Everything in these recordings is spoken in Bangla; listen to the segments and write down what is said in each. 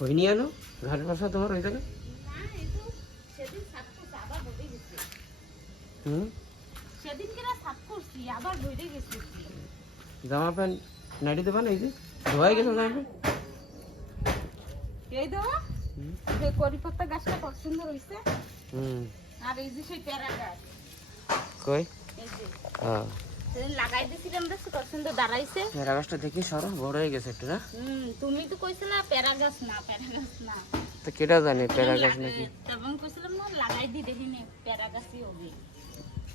হয়নি আনো ঘাট বসা তোমার ওই জায়গায়? জামা প্যান্ট নাইটি দেবা না? এই যে ধোয়াই গেছে জামা প্যান্ট। এই দাও যে করিপত্তা গাছটা কত সুন্দর হইছে। আর এই যে সেই পেয়ারা গাছ কই? এই যে হ্যাঁ সেদিন লাগাই দিছিলাম, দেখছো কত সুন্দর দাঁড়াইছে। পেয়ারা গাছটা দেখি সরো বড় হয়ে গেছে একটু না? তুমি তো কইছিলে পেয়ারা গাছ না, পেয়ারা গাছ না। তো কেটা জানে পেয়ারা গাছ নাকি? তখন কইছিলাম না লাগাই দি, দেখিনি পেয়ারা গাছই হবে।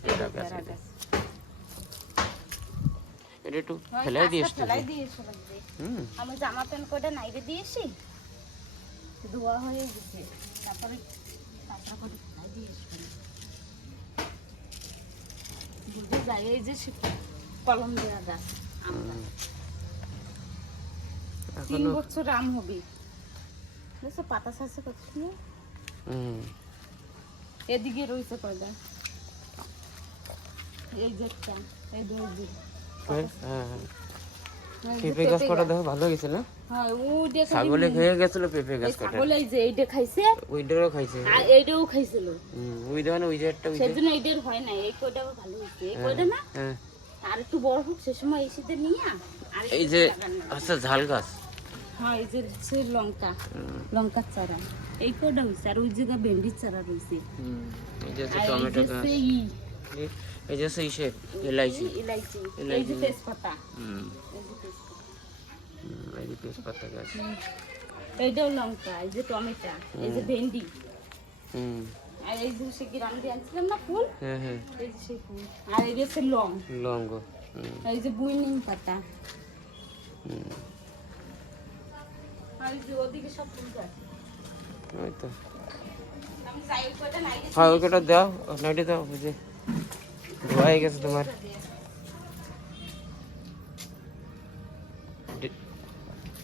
পেয়ারা গাছ গাছ এটা একটু ফেলাই দিয়েছ তো? ফেলাই দিয়েছো লাগবে। আমি জামা প্যান্ট কোটা নাইরে দিয়েছি, ধোয়া হয়ে গেছে, তারপরে কাপড় কোটা ফেলাই দিয়েছি। বুঝে যায় এই যে কলম দেওয়া গাছ আমরা 3 বছর আম হবে। দেখছো পাতা ছাড়ছে কত সুন্দর। এদিকে রয়েছে কয়টা, এই যে একটা, এই দুই যে পেঁপে গাছ কটা দেখো ভালো হয়েছে না? হ্যাঁ ওই দেখো ছাগলে খেয়ে গেছিল পেঁপে গাছ কটা। ছাগল এই যে এইটা খাইছে, ওইটারও খাইছে, আর এইটাও খাইছিল। ওই দেখো ওই যে একটা ওই যে সেজন্য এইটার হয় না, এই কয়টা ভালো হয়েছে। এই কয়টা না আর একটু বড় হোক সে সময় এসে নিয়ে আর এই যে আচ্ছা ঝাল গাছ। হ্যাঁ এই যে লঙ্কা, লঙ্কার চারা এই কয়টা হয়েছে। আর ওই জায়গা ভেন্ডির চারা রয়েছে। এই যে টমেটো গাছ, এই যে সেই সে ইলাইচি, ইলাইচি, এই যে তেজপাতা, এই যে তেজপাতা গাছ, এইটাও লঙ্কা, এই যে টমেটো, এই যে ভেন্ডি, আর এই যে সে গ্রাম দিয়ে আনছিলাম না ফুল, এই যে সেই ফুল। আর এই যে লং, এই যে বুইনিং পাতা, আর এই যে ওদিকে সব ফুল গাছ। ওই তো আমি যাই ওই কয়টা নাই রে। হ্যাঁ ওই কটা দাও, নাইটি দাও, বুঝে ধোয়াই গেছে তোমার।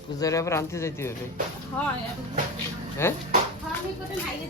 পূজারে আবার আনতে যেতে হবে। হ্যাঁ হ্যাঁ আমি কয়টা নাই রে।